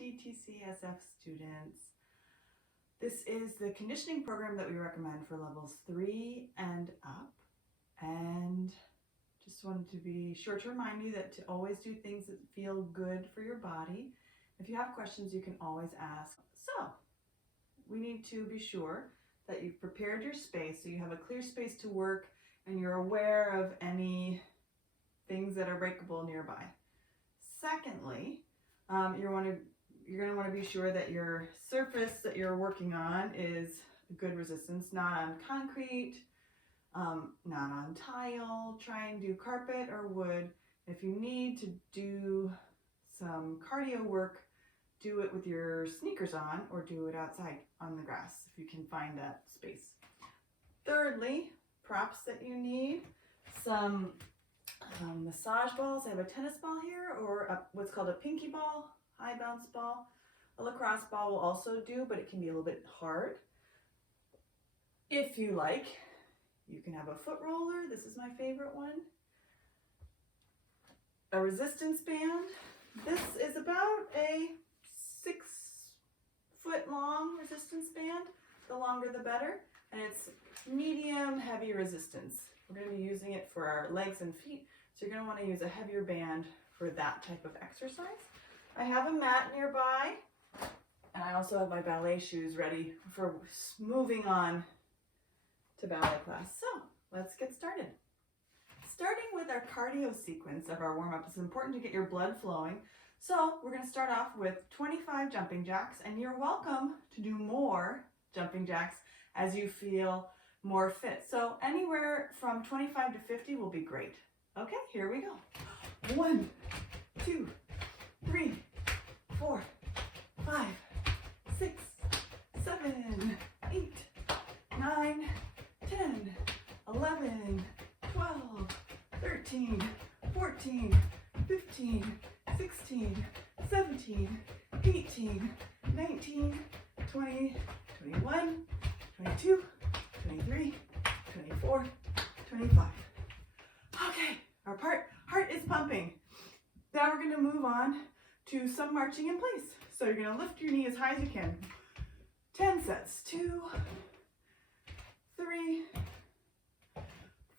DTCSF students. This is the conditioning program that we recommend for levels 3 and up. And just wanted to be sure to remind you that to always do things that feel good for your body. If you have questions, you can always ask. So we need to be sure that you've prepared your space so you have a clear space to work and you're aware of any things that are breakable nearby. Secondly, you're going to want to be sure that your surface that you're working on is a good resistance, not on concrete, not on tile. Try and do carpet or wood. If you need to do some cardio work, do it with your sneakers on or do it outside on the grass if you can find that space. Thirdly, props that you need, some massage balls. I have a tennis ball here, or what's called a pinky ball, high bounce ball. A lacrosse ball will also do, but it can be a little bit hard. If you like, you can have a foot roller. This is my favorite one. A resistance band. This is about a 6-foot long resistance band. The longer the better. And it's medium heavy resistance. We're going to be using it for our legs and feet. So you're going to want to use a heavier band for that type of exercise. I have a mat nearby. And I also have my ballet shoes ready for moving on to ballet class. So let's get started. Starting with our cardio sequence of our warm-up, it's important to get your blood flowing. So we're going to start off with 25 jumping jacks, and you're welcome to do more jumping jacks as you feel more fit. So anywhere from 25 to 50 will be great. Okay, here we go. 1, 2, 3, 4, 5, 6, 7, 8, 9, 10, 11, 12, 13, 14, 15, 16, 17, 18, 19, 20, 21, 22, 23, 24, 25. Okay, our heart is pumping. Now we're going to move on to some marching in place. So you're going to lift your knee as high as you can. 10 sets. 2, 3,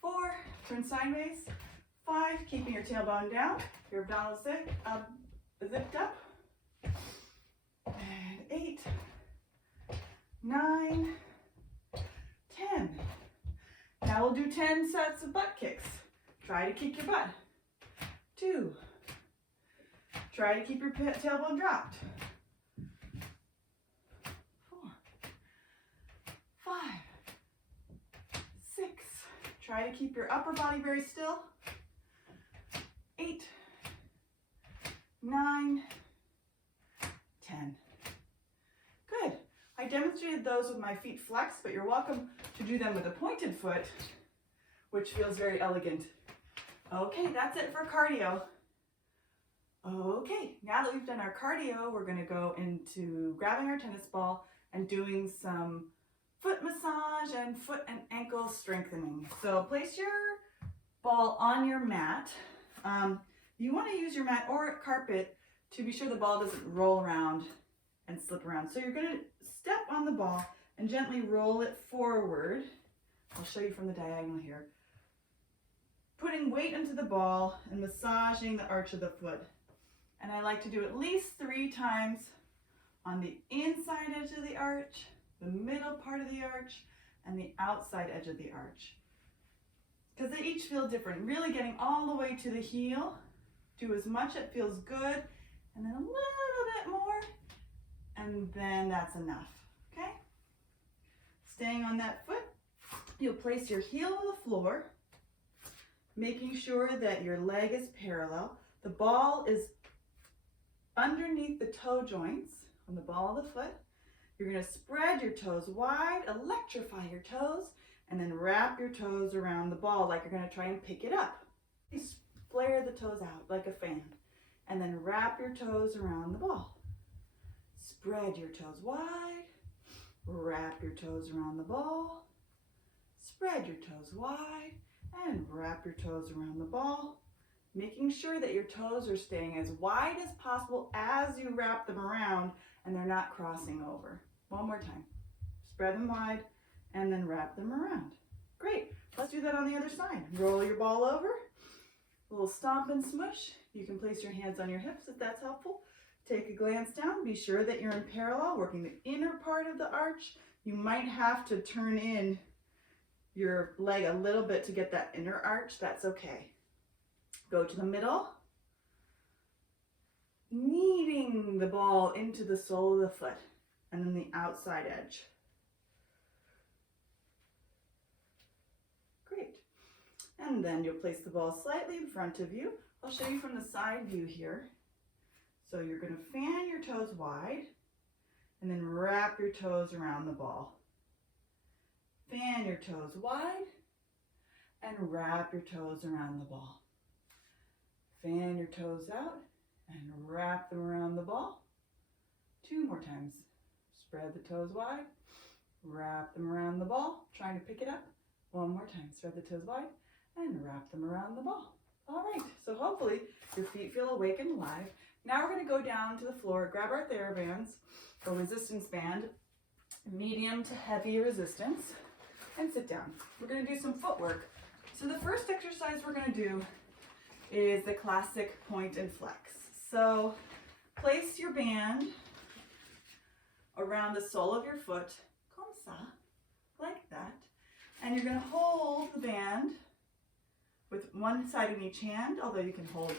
4. Turn sideways. 5. Keeping your tailbone down. Your abdominals zipped up. And 8, 9, 10. Now we'll do 10 sets of butt kicks. Try to kick your butt. 2. Try to keep your tailbone dropped. 4, 5, 6. Try to keep your upper body very still. 8, 9, 10. Good. I demonstrated those with my feet flexed, but you're welcome to do them with a pointed foot, which feels very elegant. Okay, that's it for cardio. Okay, now that we've done our cardio, we're going to go into grabbing our tennis ball and doing some foot massage and foot and ankle strengthening. So place your ball on your mat. You want to use your mat or carpet to be sure the ball doesn't roll around and slip around. So you're going to step on the ball and gently roll it forward. I'll show you from the diagonal here. Putting weight into the ball and massaging the arch of the foot. And I like to do at least 3 times on the inside edge of the arch, the middle part of the arch, and the outside edge of the arch. Because they each feel different. Really getting all the way to the heel. Do as much as feels good, and then a little bit more, and then that's enough, okay? Staying on that foot, you'll place your heel on the floor, making sure that your leg is parallel. The ball is underneath the toe joints on the ball of the foot. You're going to spread your toes wide, electrify your toes, and then wrap your toes around the ball like you're going to try and pick it up. You flare the toes out like a fan, and then wrap your toes around the ball. Spread your toes wide, wrap your toes around the ball, spread your toes wide, and wrap your toes around the ball. making sure that your toes are staying as wide as possible as you wrap them around and they're not crossing over. One more time. Spread them wide and then wrap them around. Great. Let's do that on the other side. Roll your ball over. A little stomp and smush. You can place your hands on your hips if that's helpful. Take a glance down. Be sure that you're in parallel, working the inner part of the arch. You might have to turn in your leg a little bit to get that inner arch. That's okay. Go to the middle. Kneading the ball into the sole of the foot and then the outside edge. Great. And then you'll place the ball slightly in front of you. I'll show you from the side view here. So you're going to fan your toes wide and then wrap your toes around the ball. Fan your toes wide and wrap your toes around the ball. Fan your toes out and wrap them around the ball. 2 more times. Spread the toes wide, wrap them around the ball, trying to pick it up. 1 more time. Spread the toes wide and wrap them around the ball. All right, so hopefully your feet feel awake and alive. Now we're going to go down to the floor, grab our TheraBands or resistance band, medium to heavy resistance, and sit down. We're going to do some footwork. So the first exercise we're going to do is the classic point and flex. So place your band around the sole of your foot, comme ça, like that, and you're going to hold the band with one side in each hand, although you can hold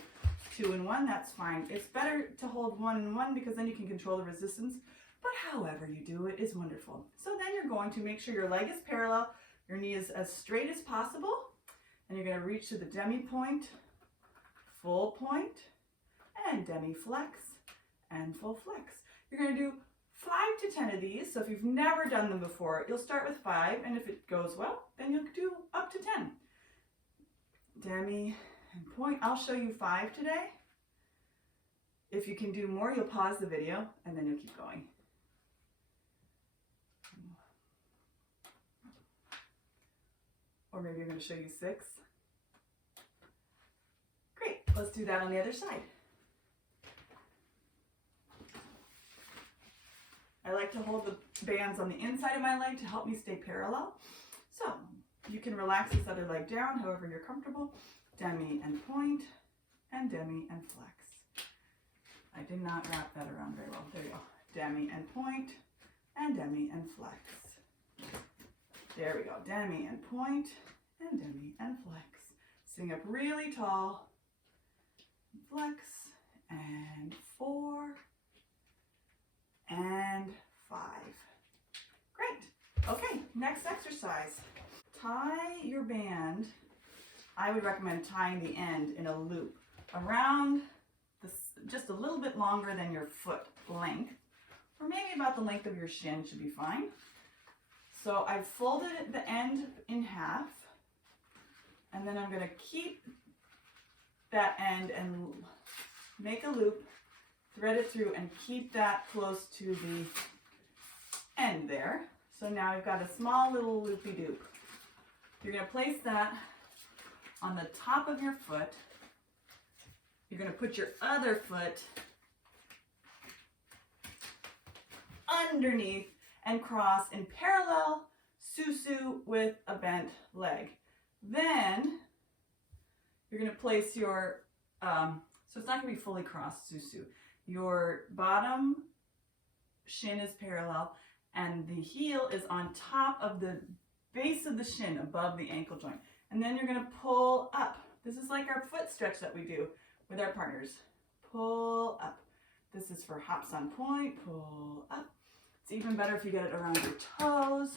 2 in 1, that's fine. It's better to hold 1 in 1 because then you can control the resistance, but however you do it is wonderful. So then you're going to make sure your leg is parallel, your knee is as straight as possible, and you're going to reach to the demi-point, full point, and demi-flex, and full flex. You're going to do 5 to 10 of these, so if you've never done them before, you'll start with 5, and if it goes well, then you'll do up to 10. Demi and point. I'll show you 5 today. If you can do more, you'll pause the video, and then you'll keep going. Or maybe I'm going to show you 6. Great, let's do that on the other side. I like to hold the bands on the inside of my leg to help me stay parallel. So you can relax this other leg down however you're comfortable. Demi and point, and demi and flex. I did not wrap that around very well. There you go. Demi and point, and demi and flex. There we go. Demi and point, and demi and flex. Sitting up really tall. Flex, and 4, and 5. Great. Okay, next exercise. Tie your band. I would recommend tying the end in a loop around this, just a little bit longer than your foot length, or maybe about the length of your shin should be fine. So I've folded the end in half, and then I'm going to keep that end and make a loop, thread it through, and keep that close to the end there. So now I've got a small little loopy-doop. You're going to place that on the top of your foot. You're going to put your other foot underneath and cross in parallel susu with a bent leg. Then you're going to place your, so it's not going to be fully crossed susu. Your bottom shin is parallel and the heel is on top of the base of the shin above the ankle joint. And then you're going to pull up. This is like our foot stretch that we do with our partners. Pull up. This is for hops on point. Pull up. It's even better if you get it around your toes.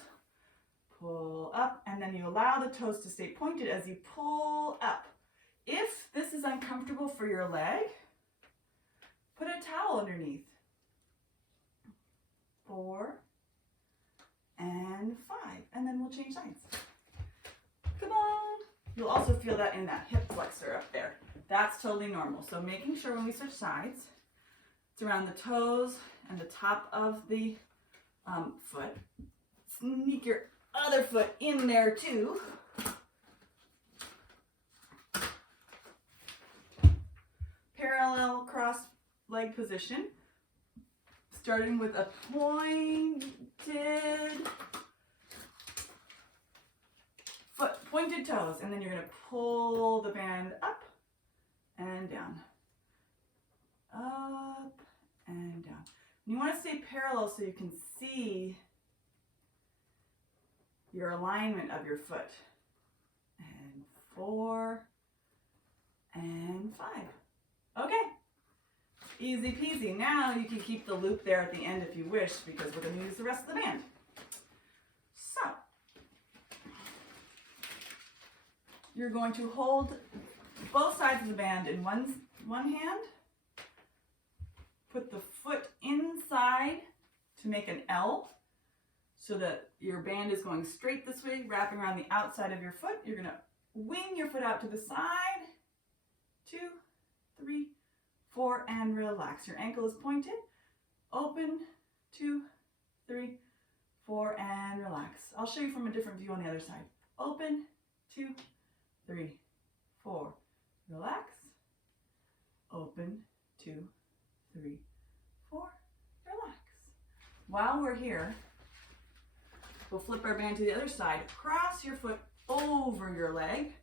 Pull up. And then you allow the toes to stay pointed as you pull up. If this is uncomfortable for your leg, put a towel underneath. 4 and 5. And then we'll change sides. Come on. You'll also feel that in that hip flexor up there. That's totally normal. So making sure when we switch sides, it's around the toes and the top of the foot. Sneak your other foot in there too. leg position, starting with a pointed foot, pointed toes, and then you're going to pull the band up and down, up and down. And you want to stay parallel so you can see your alignment of your foot. And 4 and 5. Okay, easy peasy. Now you can keep the loop there at the end if you wish, because we're going to use the rest of the band. So you're going to hold both sides of the band in one hand, put the foot inside to make an L so that your band is going straight this way, wrapping around the outside of your foot. You're going to wing your foot out to the side, 2, 3, 4, and relax. Your ankle is pointed, open, 2, 3, 4, and relax. I'll show you from a different view on the other side. Open, 2, 3, 4, relax, open, 2, 3, 4, relax. While we're here, we'll flip our band to the other side, cross your foot over your leg,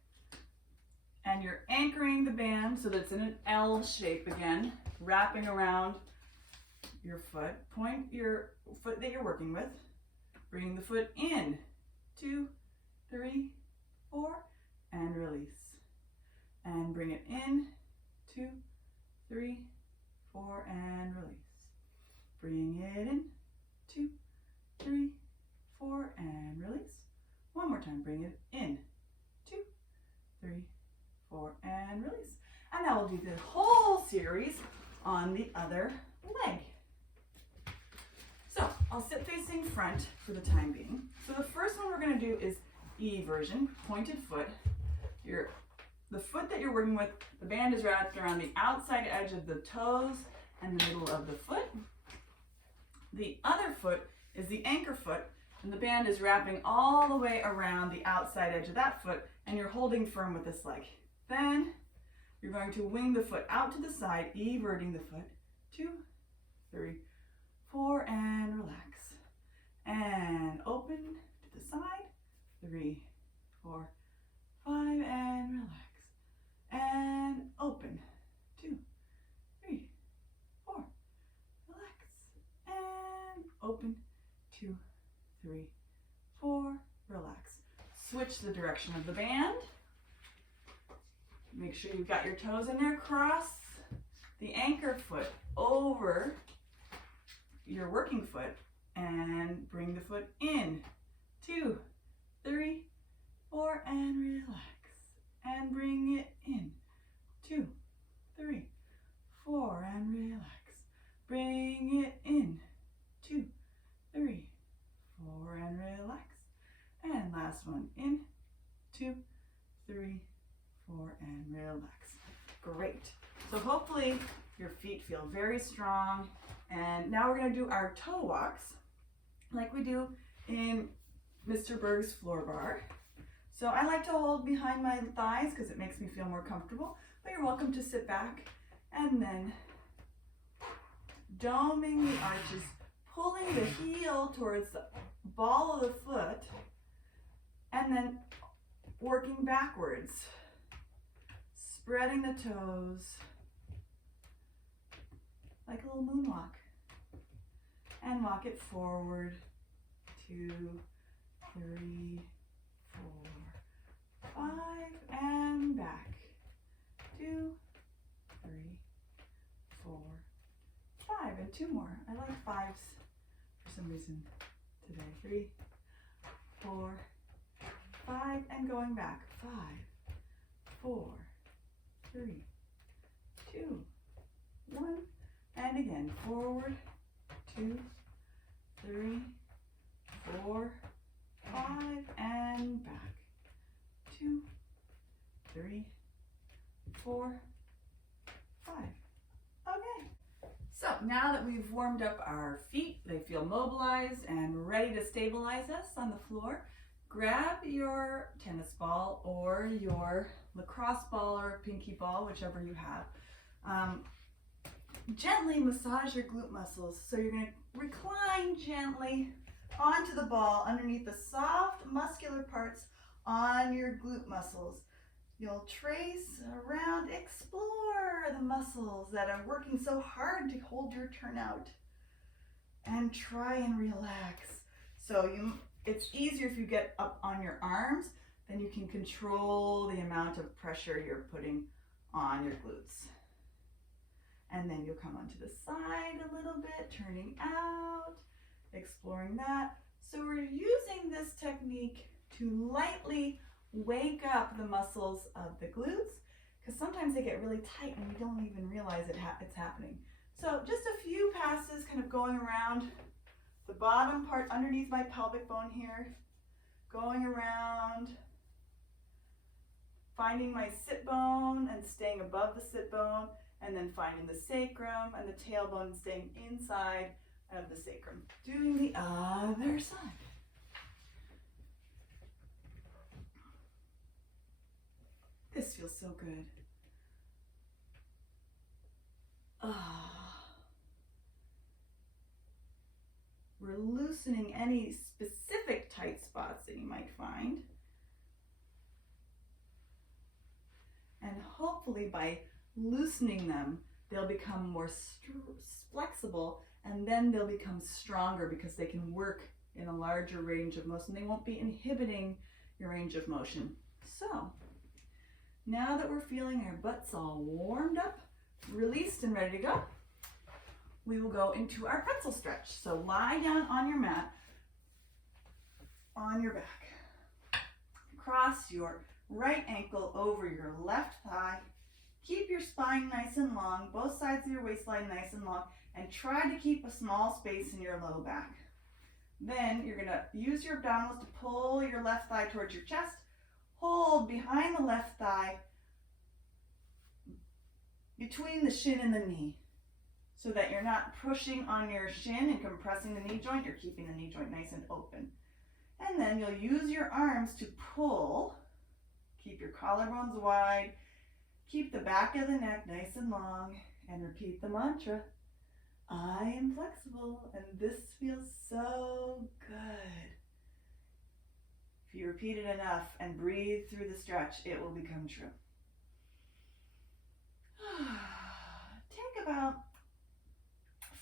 and you're anchoring the band so that it's in an L shape again, wrapping around your foot. Point your foot that you're working with, bring the foot in, 2, 3, 4, and release. And bring it in, 2, 3, 4, and release. Bring it in, 2, 3, 4, and release. One more time, bring it in, 2, 3, 4, and release. And now we'll do the whole series on the other leg. So I'll sit facing front for the time being. So the first one we're going to do is E version, pointed foot. The foot that you're working with, the band is wrapped around the outside edge of the toes and the middle of the foot. The other foot is the anchor foot, and the band is wrapping all the way around the outside edge of that foot, and you're holding firm with this leg. Then you're going to wing the foot out to the side, everting the foot, 2, 3, 4, and relax. And open to the side, 3, 4, 5, and relax. And open, 2, 3, 4, relax. And open, 2, 3, 4, relax. Switch the direction of the band. Make sure you've got your toes in there. Cross the anchor foot over your working foot and bring the foot in. 2, 3, 4, and relax. And bring it in. 2, 3, 4, and relax. Bring it in. 2, 3, 4, and relax. And last one, in, 2, 3, 4, and relax. Great. So hopefully your feet feel very strong. And now we're going to do our toe walks like we do in Mr. Berg's floor bar. So I like to hold behind my thighs because it makes me feel more comfortable, but you're welcome to sit back and then doming the arches, pulling the heel towards the ball of the foot, and then working backwards, spreading the toes like a little moonwalk, and walk it forward, 2, 3, 4, 5, and back, 2, 3, 4, 5, and 2 more. I like 5s for some reason today. 3, 4, 5, and going back, 5, 4, 3, 2, 1, and again, forward, 2, 3, 4, 5, and back, 2, 3, 4, 5. Okay. So now that we've warmed up our feet, they feel mobilized and ready to stabilize us on the floor, grab your tennis ball or your lacrosse ball or pinky ball, whichever you have. gently massage your glute muscles. So you're going to recline gently onto the ball underneath the soft muscular parts on your glute muscles. You'll trace around, explore the muscles that are working so hard to hold your turnout, and try and relax. So it's easier if you get up on your arms, then you can control the amount of pressure you're putting on your glutes. And then you'll come onto the side a little bit, turning out, exploring that. So we're using this technique to lightly wake up the muscles of the glutes, because sometimes they get really tight and we don't even realize it's happening. So just a few passes, kind of going around the bottom part underneath my pelvic bone here, going around, finding my sit bone and staying above the sit bone, and then finding the sacrum and the tailbone and staying inside of the sacrum. Doing the other side. This feels so good. We're loosening any specific tight spots that you might find. And hopefully by loosening them, they'll become more flexible, and then they'll become stronger because they can work in a larger range of motion. They won't be inhibiting your range of motion. So now that we're feeling our butts all warmed up, released and ready to go, we will go into our pretzel stretch. So lie down on your mat, on your back. Cross your right ankle over your left thigh. Keep your spine nice and long, both sides of your waistline nice and long, and try to keep a small space in your low back. Then you're gonna use your abdominals to pull your left thigh towards your chest. Hold behind the left thigh, between the shin and the knee, so that you're not pushing on your shin and compressing the knee joint. You're keeping the knee joint nice and open. And then you'll use your arms to pull. Keep your collarbones wide. Keep the back of the neck nice and long, and repeat the mantra, I am flexible, and this feels so good. If you repeat it enough and breathe through the stretch, it will become true. Take about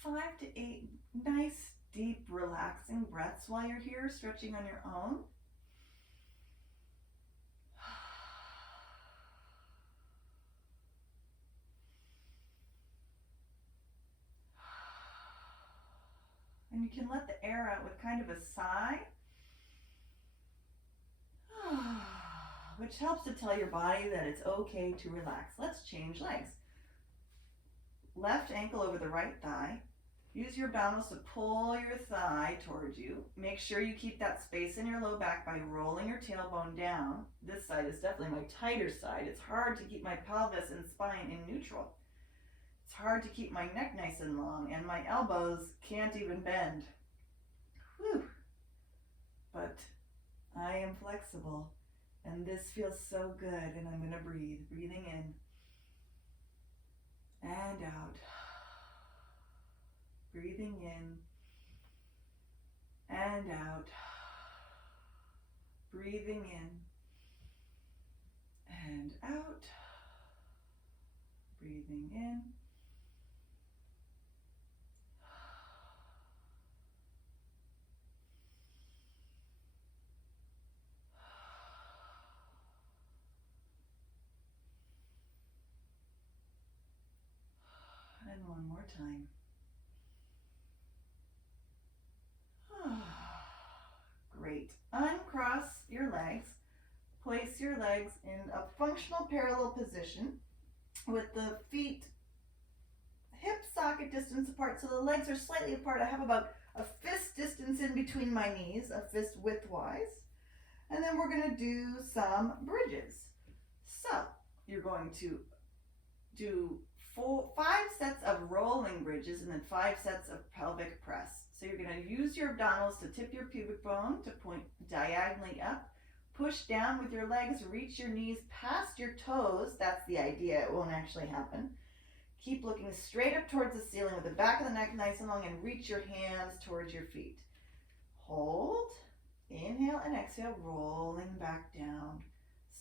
5 to 8 nice, deep, relaxing breaths while you're here, stretching on your own. And you can let the air out with kind of a sigh, which helps to tell your body that it's okay to relax. Let's change legs. Left ankle over the right thigh. Use your abdominals to pull your thigh towards you. Make sure you keep that space in your low back by rolling your tailbone down. This side is definitely my tighter side. It's hard to keep my pelvis and spine in neutral. It's hard to keep my neck nice and long, and my elbows can't even bend. Whew. But I am flexible, and this feels so good, and I'm going to breathe. Breathing in and out. Breathing in and out. Breathing in and out. Breathing in. And one more time. Great. Uncross your legs. Place your legs in a functional parallel position with the feet hip socket distance apart. So the legs are slightly apart. I have about a fist distance in between my knees, a fist width-wise. And then we're going to do some bridges. So you're going to do 5 sets of rolling bridges and then 5 sets of pelvic press. So you're going to use your abdominals to tip your pubic bone to point diagonally up. Push down with your legs, reach your knees past your toes. That's the idea. It won't actually happen. Keep looking straight up towards the ceiling with the back of the neck nice and long, and reach your hands towards your feet. Hold, inhale and exhale, rolling back down.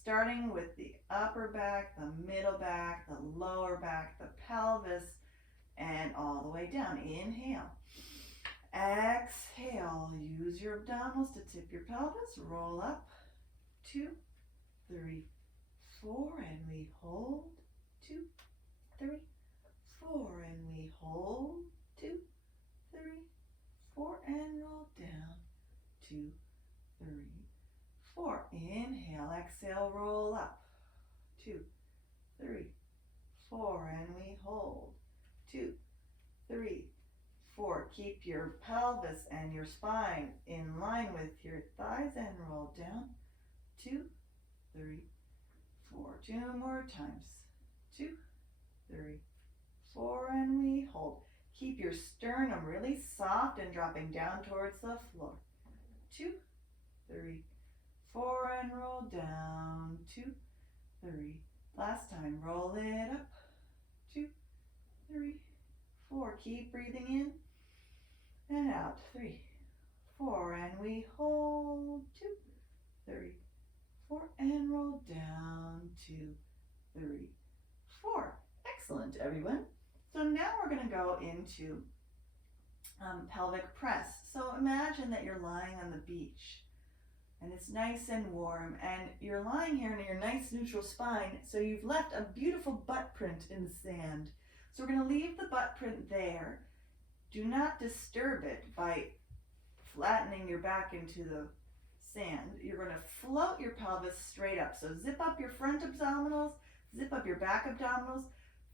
Starting with the upper back, the middle back, the lower back, the pelvis, and all the way down. Inhale. Exhale. Use your abdominals to tip your pelvis. Roll up. 2, 3, 4, and we hold. 2, 3, 4, and we hold. 2, 3, 4, and roll down. 2, 3, 4. Inhale, exhale, roll up. 2, 3, 4, and we hold. 2, 3, 4. Keep your pelvis and your spine in line with your thighs and roll down. 2, 3, 4. 2 more times. 2, 3, 4, and we hold. Keep your sternum really soft and dropping down towards the floor. 2, 3, 4, and roll down. 2, 3. Last time, roll it up. 2, 3, 4. Keep breathing in and out. 3, 4, and we hold. 2, 3, 4, and roll down. 2, 3, 4. Excellent, everyone. So now we're going to go into pelvic press. So imagine that you're lying on the beach and it's nice and warm, and you're lying here in your nice neutral spine, so you've left a beautiful butt print in the sand. So we're going to leave the butt print there. Do not disturb it by flattening your back into the sand. You're going to float your pelvis straight up. So zip up your front abdominals, zip up your back abdominals.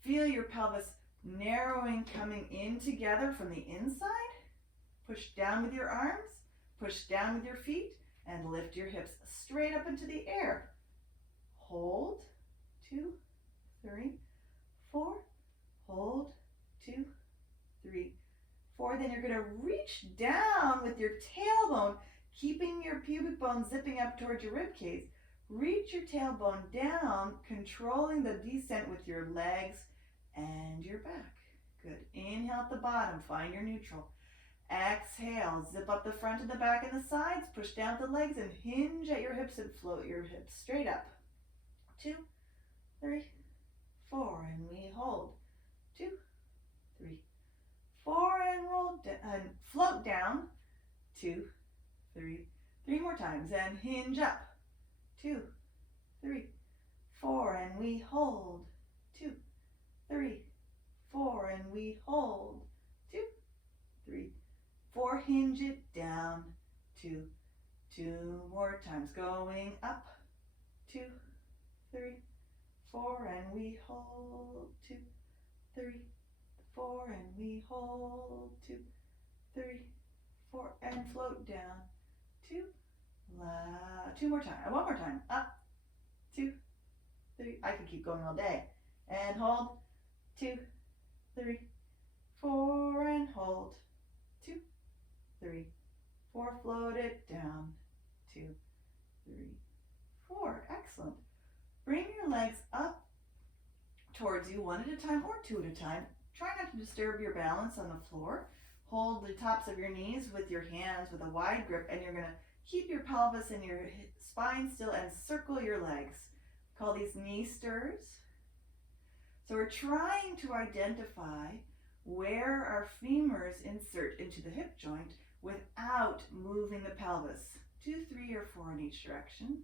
Feel your pelvis narrowing, coming in together from the inside. Push down with your arms, push down with your feet, and lift your hips straight up into the air. Hold, 2, 3, 4. Hold, 2, 3, 4. Then you're going to reach down with your tailbone, keeping your pubic bone zipping up towards your rib cage. Reach your tailbone down, controlling the descent with your legs and your back. Good. Inhale at the bottom, find your neutral. Exhale, zip up the front and the back and the sides, push down the legs and hinge at your hips and float your hips straight up. 2, 3, 4, and we hold. 2, 3, 4, and roll and float down. 2, 3, 3 more times, and hinge up. 2, 3, 4, and we hold. 2, 3, 4, and we hold. 2, 3, 4, hinge it down. 2, 2 more times, going up. 2, 3, 4, and we hold. 2, 3, 4, and we hold. 2, 3, 4, and float down. 2, 2 more times, one more time, up. 2, 3, I could keep going all day. And hold. 2, 3, 4, and hold. 2, 3, 4, float it down. 2, 3, 4. Excellent. Bring your legs up towards you, one at a time or two at a time. Try not to disturb your balance on the floor. Hold the tops of your knees with your hands with a wide grip, and you're going to keep your pelvis and your spine still and circle your legs. Call these knee stirs. So we're trying to identify where our femurs insert into the hip joint without moving the pelvis. 2, 3, or 4 in each direction.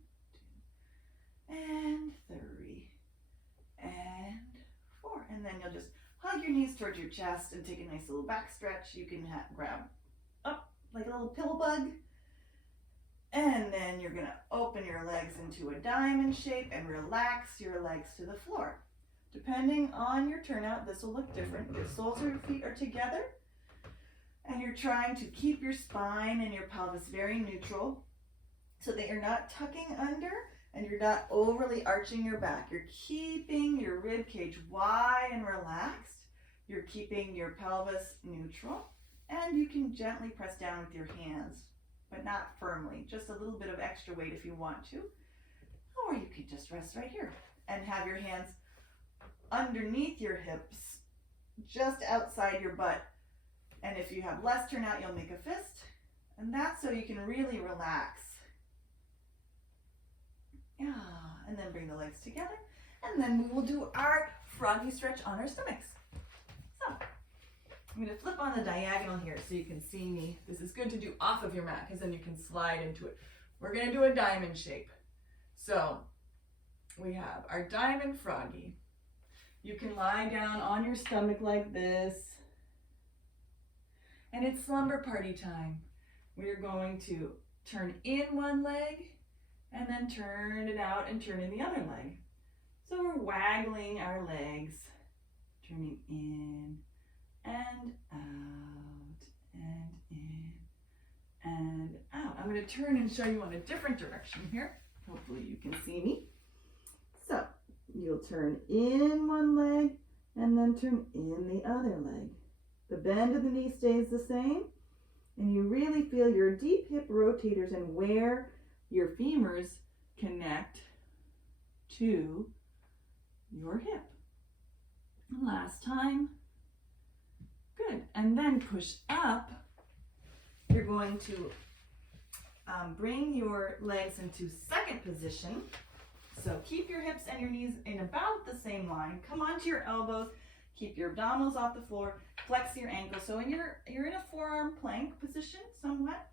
2, and 3, and 4. And then you'll just hug your knees towards your chest and take a nice little back stretch. You can grab up like a little pillow bug. And then you're going to open your legs into a diamond shape and relax your legs to the floor. Depending on your turnout, this will look different. Your soles of your feet are together, and you're trying to keep your spine and your pelvis very neutral so that you're not tucking under and you're not overly arching your back. You're keeping your rib cage wide and relaxed. You're keeping your pelvis neutral, and you can gently press down with your hands, but not firmly. Just a little bit of extra weight if you want to. Or you could just rest right here and have your hands underneath your hips just outside your butt. And if you have less turnout, you'll make a fist. And that's so you can really relax. Yeah, and then bring the legs together. And then we will do our froggy stretch on our stomachs. So, I'm gonna flip on the diagonal here so you can see me. This is good to do off of your mat because then you can slide into it. We're gonna do a diamond shape. So, we have our diamond froggy. You can lie down on your stomach like this. And it's slumber party time. We're going to turn in one leg and then turn it out and turn in the other leg. So we're waggling our legs, turning in and out and in and out. I'm going to turn and show you on a different direction here. Hopefully you can see me. So you'll turn in one leg and then turn in the other leg. The bend of the knee stays the same, and you really feel your deep hip rotators and where your femurs connect to your hip. Last time. Good. And then push up. You're going to bring your legs into second position. So keep your hips and your knees in about the same line. Come onto your elbows. Keep your abdominals off the floor. Flex your ankles. So you're in a forearm plank position somewhat.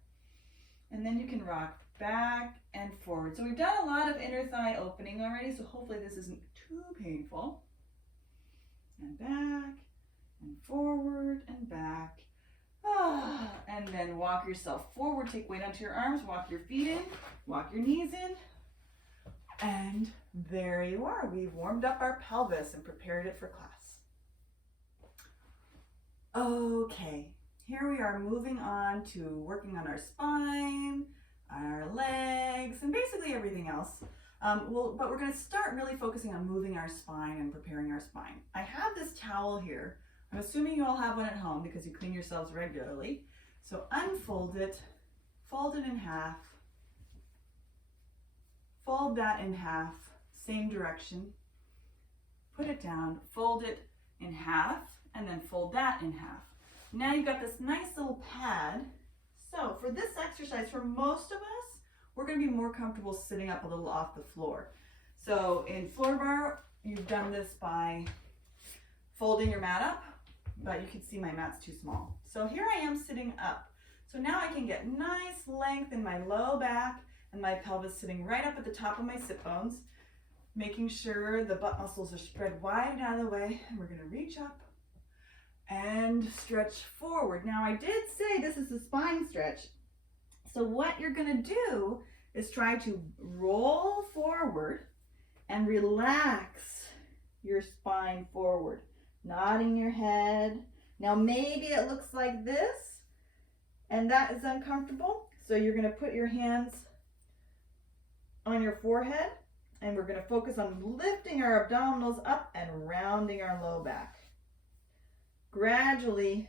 And then you can rock back and forward. So we've done a lot of inner thigh opening already, so hopefully this isn't too painful. And back and forward and back. And then walk yourself forward. Take weight onto your arms. Walk your feet in. Walk your knees in. And there you are. We've warmed up our pelvis and prepared it for class. Okay, here we are moving on to working on our spine, our legs, and basically everything else. But we're going to start really focusing on moving our spine and preparing our spine. I have this towel here. I'm assuming you all have one at home because you clean yourselves regularly. So unfold it, fold it in half, fold that in half, same direction, put it down, fold it in half, and then fold that in half. Now you've got this nice little pad. So for this exercise, for most of us, we're going to be more comfortable sitting up a little off the floor. So in floor bar, you've done this by folding your mat up, but you can see my mat's too small. So here I am sitting up. So now I can get nice length in my low back and my pelvis sitting right up at the top of my sit bones, making sure the butt muscles are spread wide and out of the way. And we're going to reach up and stretch forward. Now I did say this is a spine stretch. So what you're going to do is try to roll forward and relax your spine forward, nodding your head. Now maybe it looks like this and that is uncomfortable. So you're going to put your hands on your forehead and we're going to focus on lifting our abdominals up and rounding our low back. Gradually,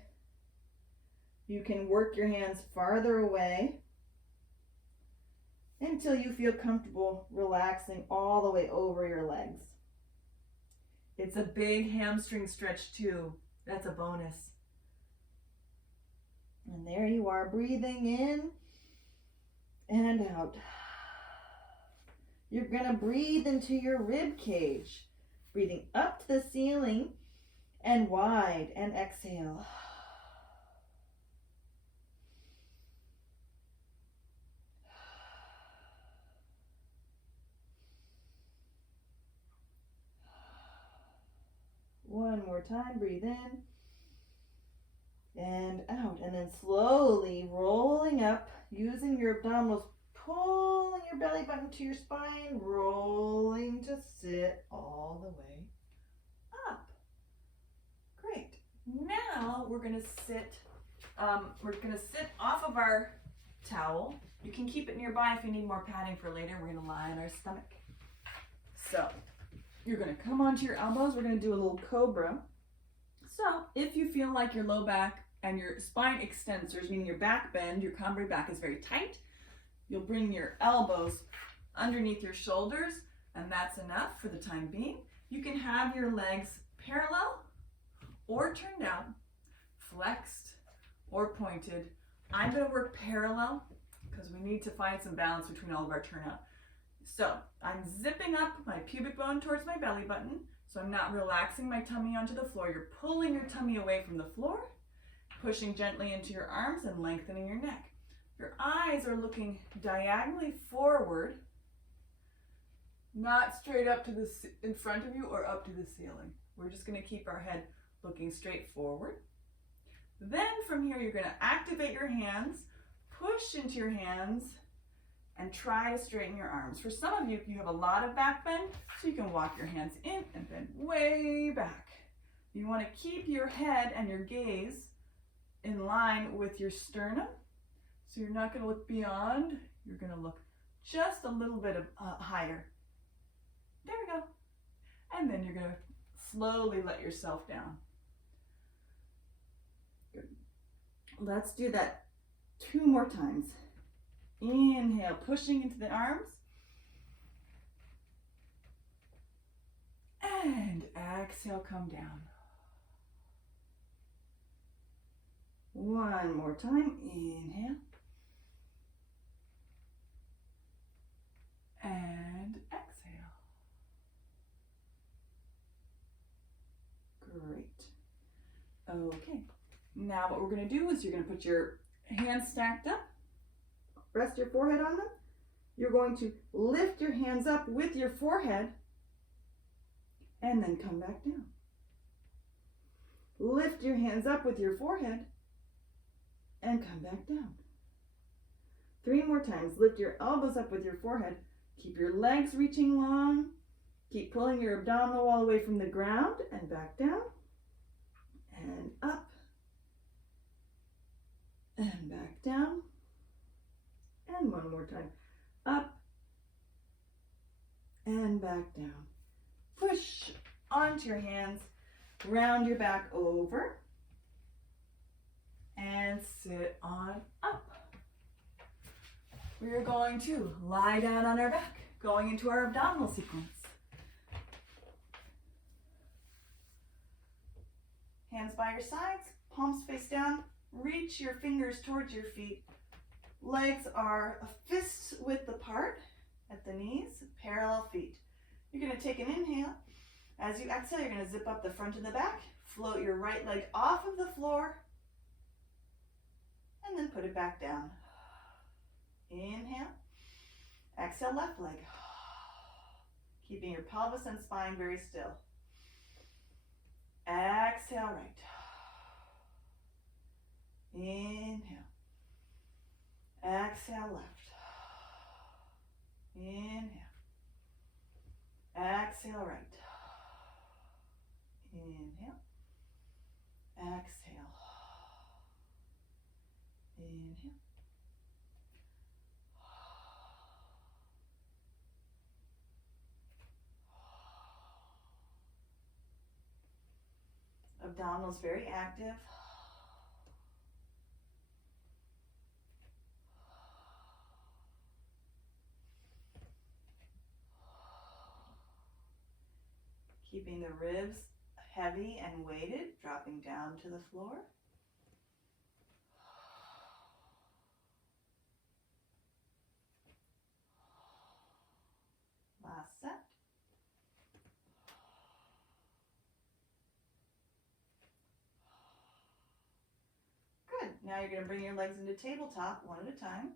you can work your hands farther away until you feel comfortable relaxing all the way over your legs. It's a big hamstring stretch too. That's a bonus. And there you are, breathing in and out. You're going to breathe into your rib cage, breathing up to the ceiling and wide, and exhale. One more time, breathe in and out, and then slowly rolling up, using your abdominals, pulling your belly button to your spine, rolling to sit all the way up. Great. Now we're going to sit off of our towel. You can keep it nearby if you need more padding for later. We're going to lie on our stomach. So you're going to come onto your elbows. We're going to do a little cobra. So if you feel like your low back and your spine extensors, meaning your back bend, your cumbrae back is very tight, you'll bring your elbows underneath your shoulders, and that's enough for the time being. You can have your legs parallel, or turned out, flexed or pointed. I'm going to work parallel because we need to find some balance between all of our turnout. So I'm zipping up my pubic bone towards my belly button. So I'm not relaxing my tummy onto the floor. You're pulling your tummy away from the floor, pushing gently into your arms and lengthening your neck. Your eyes are looking diagonally forward, not straight up to the in front of you or up to the ceiling. We're just going to keep our head looking straight forward. Then from here, you're going to activate your hands, push into your hands, and try to straighten your arms. For some of you, you have a lot of back bend, so you can walk your hands in and bend way back. You want to keep your head and your gaze in line with your sternum. So you're not going to look beyond, you're going to look just a little bit higher. There we go. And then you're going to slowly let yourself down. Good. Let's do that 2 more times. Inhale, pushing into the arms. And exhale, come down. One more time. Inhale. And exhale. Great. Okay. Now what we're going to do is you're going to put your hands stacked up. Rest your forehead on them. You're going to lift your hands up with your forehead and then come back down. Lift your hands up with your forehead and come back down. 3 more times. Lift your elbows up with your forehead. Keep your legs reaching long. Keep pulling your abdominal wall away from the ground and back down. And up. And back down. And 1 more time. Up. And back down. Push onto your hands. Round your back over. And sit on up. We are going to lie down on our back, going into our abdominal sequence. Hands by your sides, palms face down. Reach your fingers towards your feet. Legs are a fist width apart at the knees, parallel feet. You're going to take an inhale. As you exhale, you're going to zip up the front and the back. Float your right leg off of the floor. And then put it back down. Inhale. Exhale, left leg. Keeping your pelvis and spine very still. Exhale, right. Inhale. Exhale, left. Inhale. Exhale, right. Inhale. Exhale. Inhale. Abdominals very active. Keeping the ribs heavy and weighted, dropping down to the floor. Last set. Good. Now you're going to bring your legs into tabletop one at a time.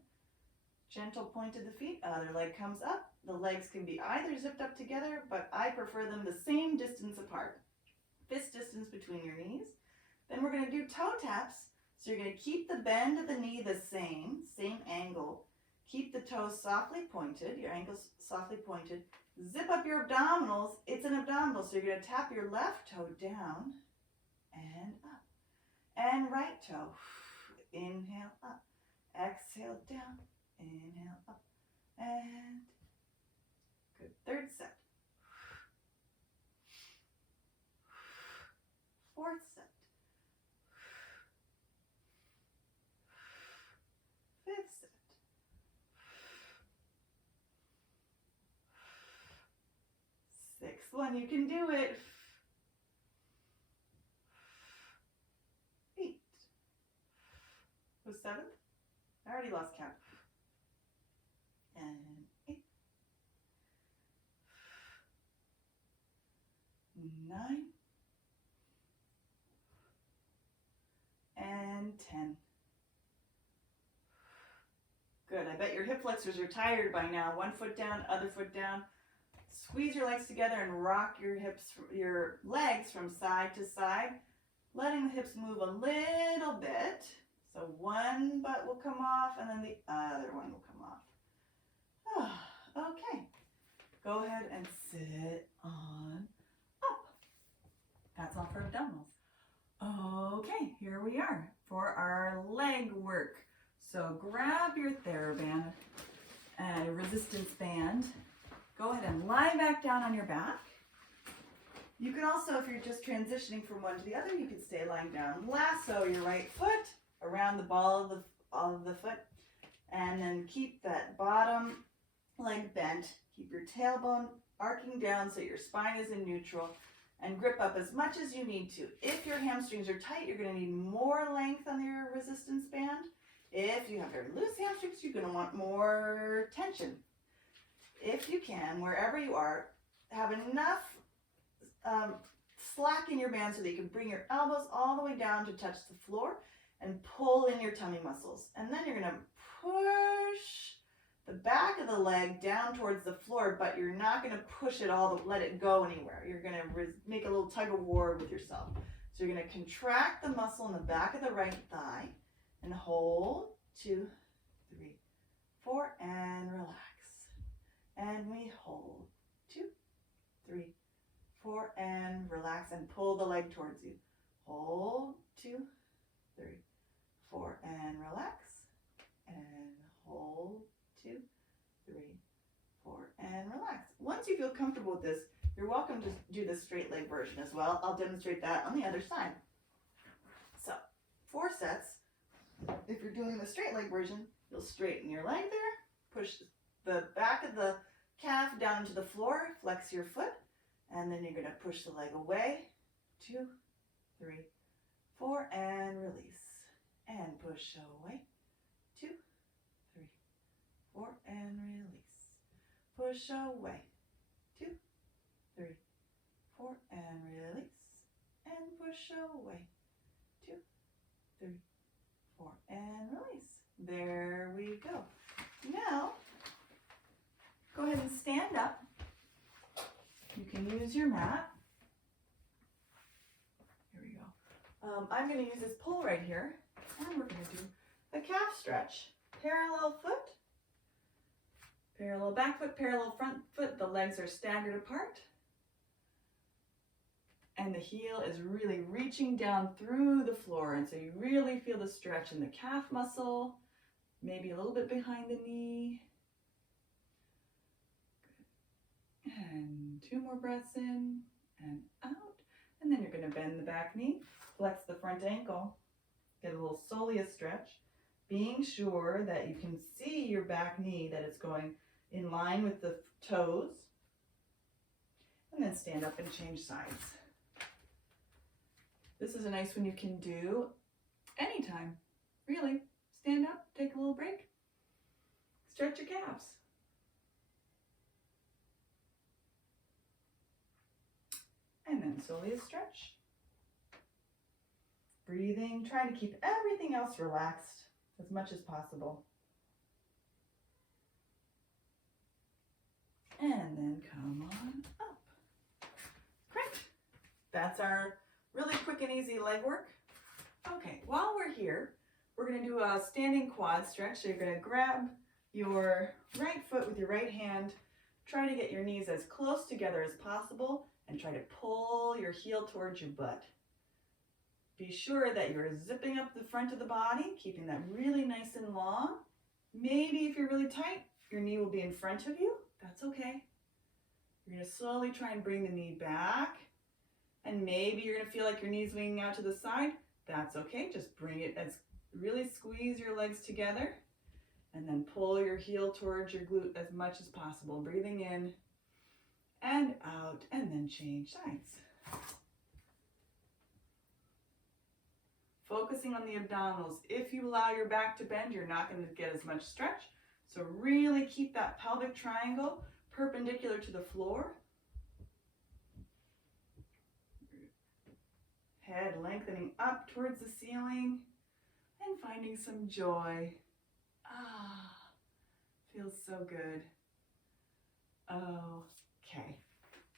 Gentle point of the feet, other leg comes up. The legs can be either zipped up together, but I prefer them the same distance apart. Fist distance between your knees. Then we're going to do toe taps. So you're going to keep the bend of the knee the same angle. Keep the toes softly pointed, your ankles softly pointed. Zip up your abdominals. It's an abdominal, so you're going to tap your left toe down and up. And right toe. Inhale up. Exhale down. Inhale up. And good. Third set. Fourth set. Fifth set. Sixth one. You can do it. was 7th. I already lost count. And 8, 9, and 10. Good. I bet your hip flexors are tired by now. One foot down, other foot down. Squeeze your legs together and rock your legs from side to side, letting the hips move a little bit. So one butt will come off and then the other one will come off. Okay. Go ahead and sit on up. That's all for abdominals. Okay, here we are for our leg work. So grab your TheraBand and a resistance band. Go ahead and lie back down on your back. You can also, if you're just transitioning from one to the other, you can stay lying down. Lasso your right foot around the ball of the foot, and then keep that bottom leg bent. Keep your tailbone arcing down so your spine is in neutral, and grip up as much as you need to. If your hamstrings are tight, you're going to need more length on your resistance band. If you have very loose hamstrings, you're going to want more tension. If you can, wherever you are, have enough slack in your band so that you can bring your elbows all the way down to touch the floor and pull in your tummy muscles. And then you're going to push the back of the leg down towards the floor, but you're not going to push it all to let it go anywhere. You're going to make a little tug of war with yourself. So you're going to contract the muscle in the back of the right thigh and hold 2, 3, 4, and relax. And we hold 2, 3, 4, and relax and pull the leg towards you. Hold 2, 3, 4, and relax. And hold 2, 3, 4, and relax. Once you feel comfortable with this, you're welcome to do the straight leg version as well. I'll demonstrate that on the other side. So, 4 sets. If you're doing the straight leg version, you'll straighten your leg there, push the back of the calf down into the floor, flex your foot, and then you're going to push the leg away. 2, 3, 4, and release. And push away. 2, 3, 4, and release. Push away. 2, 3, 4, and release. And push away. 2, 3, 4, and release. There we go. Now, go ahead and stand up. You can use your mat. Here we go. I'm going to use this pole right here, and we're going to do a calf stretch. Parallel foot, parallel back foot, parallel front foot. The legs are staggered apart. And the heel is really reaching down through the floor. And so you really feel the stretch in the calf muscle, maybe a little bit behind the knee. Good. And 2 more breaths in and out. And then you're going to bend the back knee, flex the front ankle, get a little soleus stretch, being sure that you can see your back knee, that it's going in line with the toes. And then stand up and change sides. This is a nice one you can do anytime, really. Stand up, take a little break, stretch your calves. And then soleus stretch. Breathing, trying to keep everything else relaxed as much as possible. And then come on up. Great. That's our really quick and easy leg work. Okay, while we're here, we're going to do a standing quad stretch. So you're going to grab your right foot with your right hand, try to get your knees as close together as possible, and try to pull your heel towards your butt. Be sure that you're zipping up the front of the body, keeping that really nice and long. Maybe if you're really tight, your knee will be in front of you. That's okay. You're going to slowly try and bring the knee back. And maybe you're going to feel like your knee's winging out to the side. That's okay. Just bring it as really squeeze your legs together. And then pull your heel towards your glute as much as possible. Breathing in and out, and then change sides. focusing on the abdominals. If you allow your back to bend, you're not going to get as much stretch. So really keep that pelvic triangle perpendicular to the floor. Head lengthening up towards the ceiling and finding some joy. Ah, feels so good. Okay,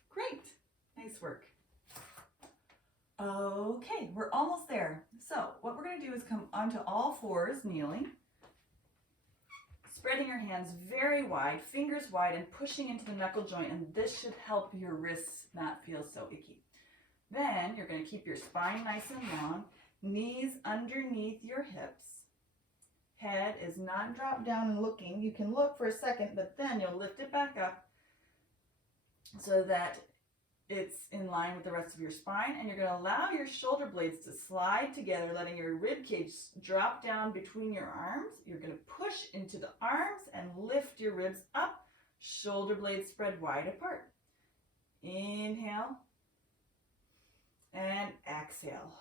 great. Nice work. Okay, we're almost there. So what we're going to do is come onto all fours, kneeling, spreading your hands very wide, fingers wide, and pushing into the knuckle joint, and this should help your wrists not feel so icky. Then you're going to keep your spine nice and long, knees underneath your hips. Head is not dropped down and looking. You can look for a second, but then you'll lift it back up so that it's in line with the rest of your spine, and you're going to allow your shoulder blades to slide together, letting your rib cage drop down between your arms. You're going to push into the arms and lift your ribs up, shoulder blades spread wide apart. Inhale and exhale.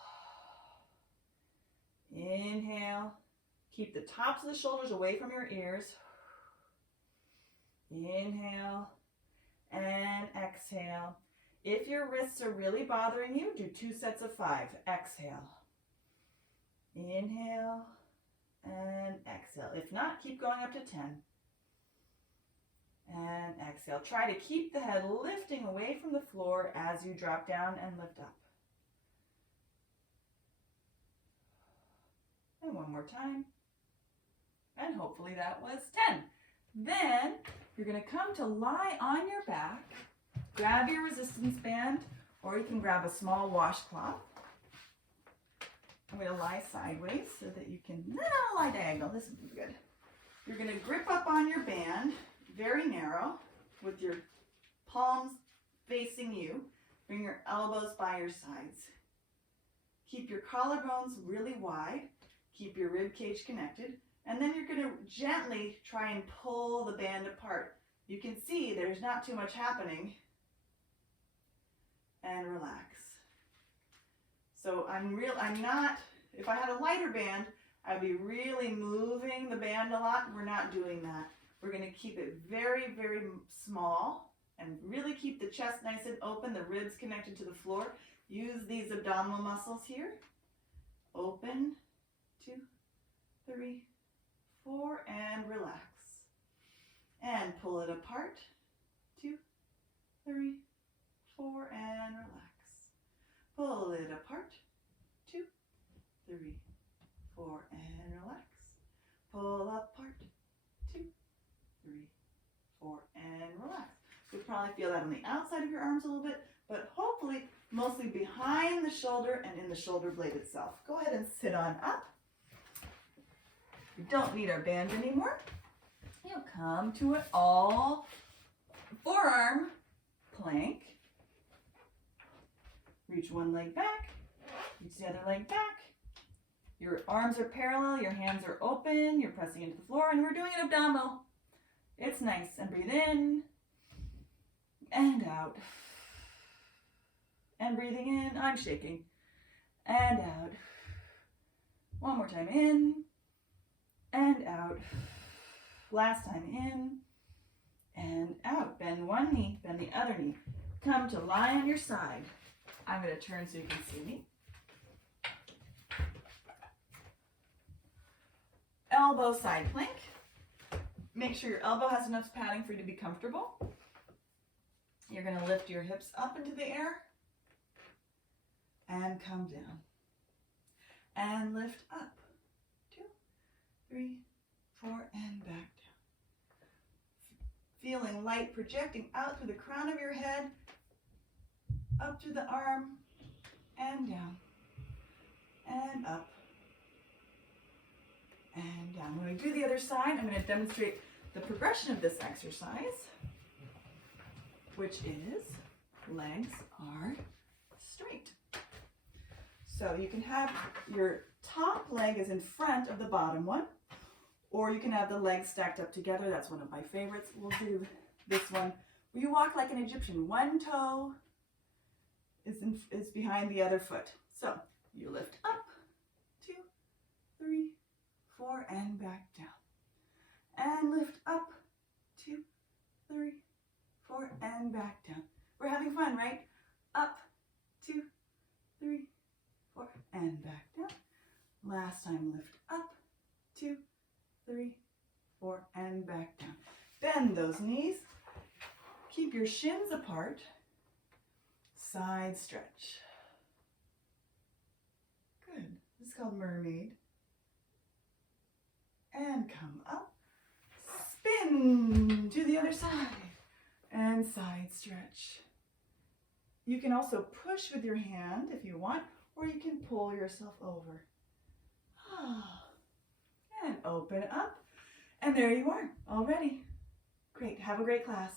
Inhale. Keep the tops of the shoulders away from your ears. Inhale and exhale. If your wrists are really bothering you, do 2 sets of 5. Exhale. Inhale and exhale. If not, keep going up to 10. And exhale. Try to keep the head lifting away from the floor as you drop down and lift up. And one more time. And hopefully that was 10. Then you're going to come to lie on your back. Grab your resistance band, or you can grab a small washcloth. I'm going to lie sideways so that you can, no, lie diagonal. This is good. You're going to grip up on your band, very narrow, with your palms facing you. Bring your elbows by your sides. Keep your collarbones really wide. Keep your rib cage connected. And then you're going to gently try and pull the band apart. You can see there's not too much happening. And relax. So if I had a lighter band, I'd be really moving the band a lot. We're not doing that. We're going to keep it very, very small and really keep the chest nice and open, the ribs connected to the floor. Use these abdominal muscles here. Open, 2, 3, 4, and relax. And pull it apart, 2, 3, 4, and relax. Pull it apart, 2, 3, 4, and relax. Pull apart, 2, 3, 4, and relax. You'll probably feel that on the outside of your arms a little bit, but hopefully mostly behind the shoulder and in the shoulder blade itself. Go ahead and sit on up. We don't need our band anymore. You'll come to an all forearm plank. Reach one leg back, reach the other leg back. Your arms are parallel, your hands are open, you're pressing into the floor, and we're doing an abdominal. It's nice. And breathe in and out. And breathing in, I'm shaking. And out. One more time, in and out. Last time, in and out. Bend one knee, bend the other knee. Come to lie on your side. I'm going to turn so you can see me. Elbow side plank. Make sure your elbow has enough padding for you to be comfortable. You're going to lift your hips up into the air and come down. And lift up. 2, 3, 4, and back down. Feeling light projecting out through the crown of your head, up through the arm, and down, and up, and down. When we do the other side, I'm going to demonstrate the progression of this exercise, which is legs are straight. So you can have your top leg is in front of the bottom one, or you can have the legs stacked up together. That's one of my favorites. We'll do this one where you walk like an Egyptian. One toe is behind the other foot. So you lift up, 2, 3, 4, and back down. And lift up, 2, 3, 4, and back down. We're having fun, right? Up, 2, 3, 4, and back down. Last time, lift up, 2, 3, 4, and back down. Bend those knees. Keep your shins apart. Side stretch. Good. This is called mermaid. And come up. Spin to the other side. And side stretch. You can also push with your hand if you want, or you can pull yourself over. And open up. And there you are, all ready. Great. Have a great class.